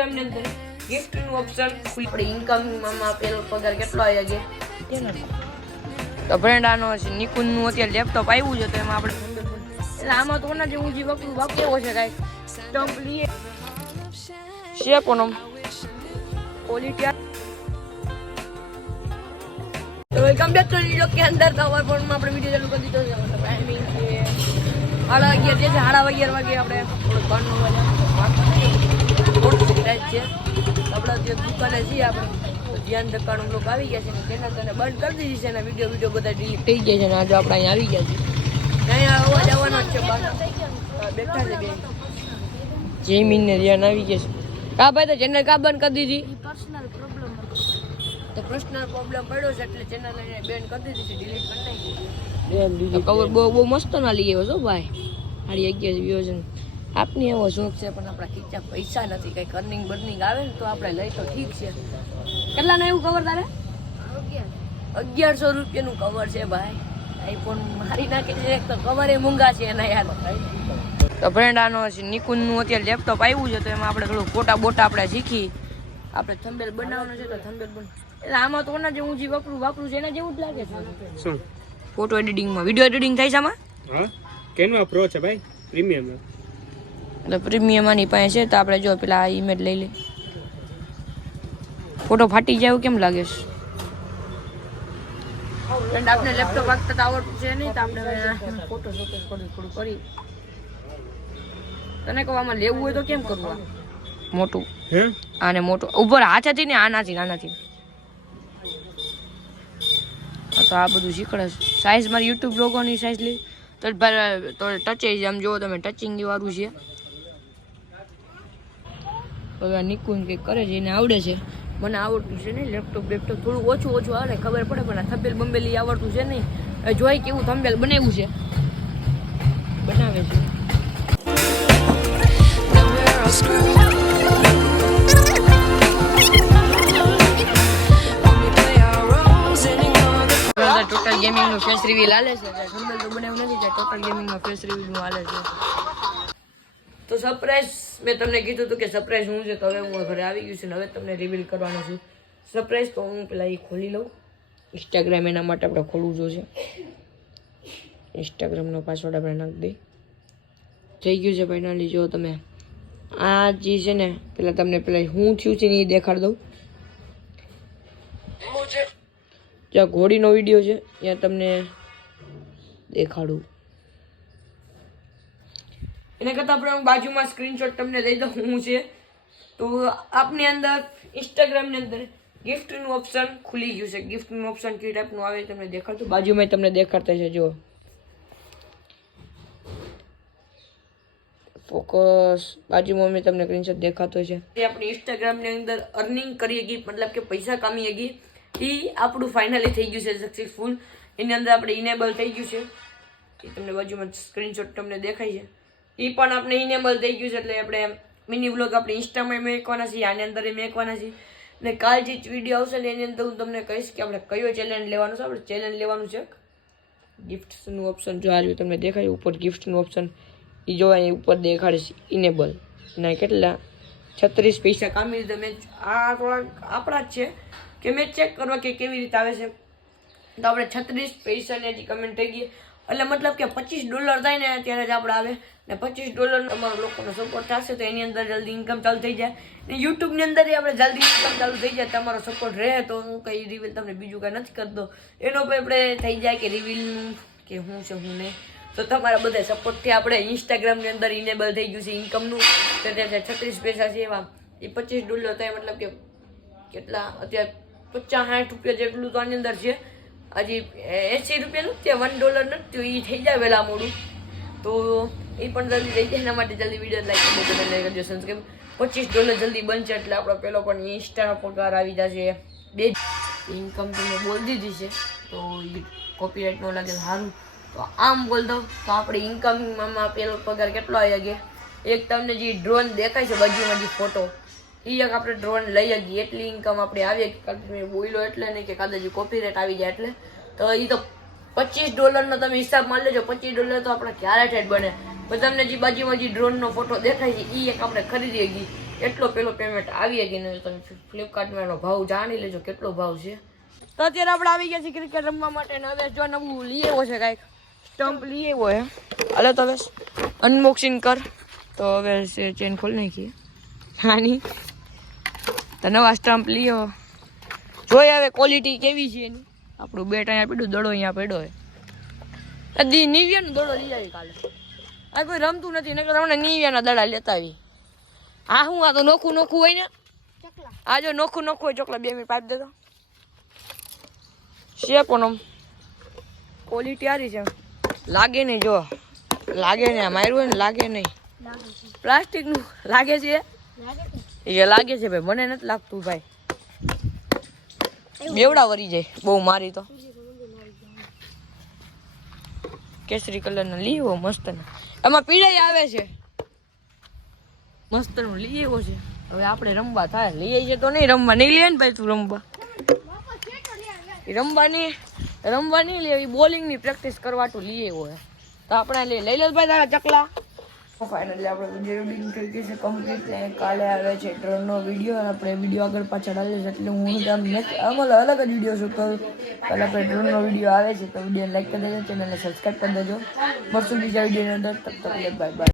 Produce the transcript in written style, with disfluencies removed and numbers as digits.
Instagram ની અંદર gift નું ઓપ્શન આપણે ઇન્કમ માં પેલો પગાર કેટલો આવી ગયો તો ફ્રેન્ડ આનો છે નિકુન નું અત્યારે લેપટોપ આવ્યું છે તો એમાં આપણે એટલે આમાં તો ઓના જેવું જે વકરું વાકેવો છે કાઈ સ્ટમ્પ લીએ છે પણ ક્વોલિટી तो वेलकम बैक टू वीडियो के अंदर तो हमारे फोन में આપણે વિડિયો ચાલુ કરી દીધો છે मतलब ટાઈમિંગ છે 11:30 જે છે 11:30 વાગે આપણે થોડું ઘરનું વાલે થોડું ટાઈટ છે આપણે જે દુકાને છીએ આપણે તો ધ્યાન દકાનું લોક આવી ગયા છે ને ચેનલ તને બંધ કરી દીધી છે ને વિડિયો બધા ડિલીટ થઈ ગયા છે ને આજે આપણે અહીં આવી ગયા છે અહીંયા અવાજ આવવાનો જ છે બહાર બેઠા છે બે જેમીન ને ધ્યાન આવી ગયા છે કા ભાઈ તો ચેનલ કા બંધ કરી દીધી પર્સનલ પ્રોબ્લેમ તો પર્સનલ પ્રોબ્લેમ પડ્યો છે એટલે ચેનલ એને બેન કરી દીધી છે ડિલીટ કરી નાખી તો કવર બહુ મસ્ત ના લઈ આવ્યો છો ભાઈ 11 વ્યૂઝ છે આપની એવો શોખ છે પણ આપણા ખીચા પૈસા નથી કઈ અર્નિંગ બર્નિંગ આવે ને તો આપણે લઈ તો ઠીક છે કેટલાનું એવું કવર તારે 1100 રૂપિયાનું કવર છે ભાઈ આઈફોન મારી નાખે છે એક તો કવર એ મૂંગા છે એના યાર તો ફ્રેન્ડ આનો છે નિકુન નું અત્યારે લેપટોપ આવ્યું છે તો એમાં આપણે થોડું ફોટા બોટા આપણે શીખી આપણે થંબનેલ બનાવવાનો છે તો થંબનેલ બન એટલે આમાં તો ઓના જેવું જે વાપરું છે એના જેવું જ લાગે છે શું ફોટો એડિટિંગમાં વિડિયો એડિટિંગ થાય છે આમાં હા કેનવા પ્રો છે ભાઈ પ્રીમિયમ એટલે પ્રીમિયમ આની પાસે છે તો આપણે જો પેલા ઇમેજ લઈ લે ફોટો ફાટી જાય કેમ લાગે છે અને આપણે લેપટોપ વાગતા આવડતું છે નહીં તો આપણે ફોટો શોકેસ થોડું કરી તને કહું આમાં લેવું હોય તો કેમ કરવું મોટું હે આને મોટું ઉપર હાથેથી ને આનાથી તો આ બધું શીખડે સાઈઝ મારી યુટ્યુબ લોગોની સાઈઝ લી તો ટચ આમ જુઓ તમે ટચિંગ વાળું છે હવે નિકુન કંઈક કરે છે એને આવડે છે મને આવડતું છે નહીં લેપટોપ થોડું ઓછું આવે ખબર પડે પણ થંબેલ બંબેલી આવડતું છે નહીં જોઈ કેવું થંબેલ બનાવ્યું છે બનાવે છે ટોટલ ગેમિંગ નું ફેસ રિવીલ આલે છે થંબનેલ તો બનાવ્યું નથી ટોટલ ગેમિંગ નો ફેસ રિવીલ નું આલે છે તો સરપ્રાઈઝ મેં તમને કીધું હતું કે સરપ્રાઈઝ હું છે તો હવે હું ઘરે આવી ગયું છે ને હવે તમને રિવીલ કરવાનું છું સરપ્રાઈઝ તો હું પેલા એ ખોલી લઉં ઇન્સ્ટાગ્રામ એના માટે આપણે ખોલવું જોશે ઇન્સ્ટાગ્રામનો પાસવર્ડ આપણે નાખી દઈ થઈ ગયું છે ફાઇનલી જો તમે આ જે છે ને પેલા તમને પેલા હું થયું છે ને એ દેખાડ દઉં જ્યાં ઘોડીનો વિડીયો છે ત્યાં તમને દેખાડું એના કરતાં આપણે બાજુમાં સ્ક્રીનશોટ તમને દઈ દઉં હું છે તો આપની અંદર ઇન્સ્ટાગ્રામની અંદર ગિફ્ટનું ઓપ્શન ખુલી ગયું છે ગિફ્ટનું ઓપ્શન કઈ ટાઈપનું આવે તમને દેખાડતું બાજુમાં તમને દેખાડતા છે જો ફોકસ બાજુમાં મેં તમને સ્ક્રીનશોટ દેખાતો છે એ આપણે ઇન્સ્ટાગ્રામની અંદર અર્નિંગ કરી ગઈ મતલબ કે પૈસા કામી ગઈ એ આપણું ફાઇનલી થઈ ગયું છે સક્સેસફુલ એની અંદર આપણે ઇનેબલ થઈ ગયું છે એ તમને બાજુમાં સ્ક્રીનશોટ તમને દેખાય છે એ પણ આપણે ઇનેબલ થઈ ગયું છે એટલે આપણે મિની વ્લોગ આપણે ઇન્સ્ટામાં મેકવાના છીએ આની અંદર મેકવાના છીએ ને કાલ જે વિડીયો આવશે ને એની અંદર હું તમને કહીશ કે આપણે કયો ચેલેન્જ લેવાનું છે આપણે ચેલેન્જ લેવાનું છે ગિફ્ટનું ઓપ્શન જો આ તમને દેખાય ઉપર ગિફ્ટનું ઓપ્શન એ જો અહીં ઉપર દેખાડે છે ઇનેબલ ના કેટલા 36 પૈસા કામી લીધા મેં આ થોડાક આપણા જ છે કે મેં ચેક કરવા કે કેવી રીતે આવે છે તો આપણે 36 પૈસાની હજી કમેન્ટ થઈ ગઈ એટલે મતલબ કે $25 થાય ને ત્યારે જ આપણે આવે ને $25 અમારા લોકોનો સપોર્ટ થશે તો એની અંદર જલ્દી ઇન્કમ ચાલુ થઈ જાય ને યુટ્યુબની અંદર આપણે જલ્દી ઇન્કમ ચાલુ થઈ જાય તમારો સપોર્ટ રહે તો હું કંઈ રિવીલ તમને બીજું કાંઈ નથી કરતો એનો પણ આપણે થઈ જાય કે રિવીલનું કે હું છે હું નહીં તો તમારા બધા સપોર્ટથી આપણે ઇન્સ્ટાગ્રામની અંદર ઇનેબલ થઈ ગયું છે ઇન્કમનું તો ત્યાં 36 પૈસા છે એવા એ $25 થાય મતલબ કે કેટલા અત્યારે 50-60 રૂપિયા જેટલું તો આની અંદર છે હજી 80 રૂપિયાનું ત્યાં $1 નથી એ થઈ જાય વહેલા મોડું તો એ પણ જલ્દી થઈ જાય એના માટે જલ્દી વિડીયો લાઈક કરજો સબસ્ક્રાઈબ $25 જલ્દી બનશે એટલે આપણો પેલો પણ ઇન્સ્ટાનો પગાર આવી જશે બે ઇન્કમ તમે બોલ દીધી છે તો કોપીરાઇટ ન લાગે સારું તો આમ બોલ દઉં તો આપણે ઇન્કમમાં પેલો પગાર કેટલો આવી ગયો એક તમને જે ડ્રોન દેખાય છે બાજુમાં જે ફોટો એ એક આપણે ડ્રોન લઈ શકીએ એટલી ઇન્કમ આપણે આવીએ કે મેં બોલ્યો એટલે નહીં કે કદાચ કોપીરાઇટ આવી જાય એટલે તો એ તો $25 તમે હિસાબ માની લેજો $25 તો આપણે ક્યારે ઠેઠ બને પણ તમને જે બાજુમાં જે ડ્રોનનો ફોટો દેખાય છે એ એક આપણે ખરીદી શકીએ એટલો પેલો પેમેન્ટ આવી ગઈ ને તમે ફ્લિપકાર્ટમાં એનો ભાવ જાણી લેજો કેટલો ભાવ છે. તો અત્યારે આપણે આવી ગયા છીએ ક્રિકેટ રમવા માટે ને હવે જો નવું લઈ આવ્યો છે કાંઈક સ્ટમ્પ લઈ આવ્યો છે. હાલો તો હવે અનબોક્સિંગ કર. તો હવે ચેન ખોલી નાખીએ હાની તો નવા સ્ટમ્પ લીયો જોઈએ હવે ક્વોલિટી કેવી છે એની. આપણું બેટ અહીંયા પડ્યું દડો અહીંયા પડ્યો છે નિવિયાનો દડો લઈ આવી કાલે. આ કોઈ રમતું નથી નકર તમને નિવિયાના દડા લેતા આવી. હા હું આ તો નોખું નોખું હોય ને આ જો નોખું નોખું હોય ચોકલા 2 મિનિટ પાઇપ દેતો છે પણ ક્વોલિટી સારી છે લાગે નહીં જો લાગે ને માર્યું હોય ને લાગે નહીં પ્લાસ્ટિકનું લાગે છે એ લાગે છે ભાઈ મને નથી લાગતું ભાઈ બેવડા વરી જાય બહુ મારી તો કેસરી કલરનો લીવો મસ્ત એમાં પીળાઈ આવે છે મસ્ત નું લઈ આવ્યો છે. હવે આપણે રમવા થાય લઈ આવી છે તો નહીં રમવા નહીં લે ને ભાઈ તું રમવા રમવા નહીં લે બોલિંગની પ્રેક્ટિસ કરવાટું લઈ આવ્યો છે તો આપણે લઈ લે ભાઈ તારા ચકલા. ફાઇનલી આપણે વિડીયો એડિટિંગ થઈ ગઈ છે કમ્પ્લીટ ને કાલે આવે છે ડ્રોનનો વિડીયો અને આપણે વિડીયો આગળ પાછળ આવે છે એટલે હું આમ અલગ જ વિડીયો શૂટ કરું. કાલે આપણે ડ્રોનનો વિડીયો આવે છે તો વિડીયો લાઈક કરી દેજો ચેનલને સબસ્ક્રાઈબ કરી દેજો. મળશું બીજા વિડીયોની અંદર તબ તક બાય બાય.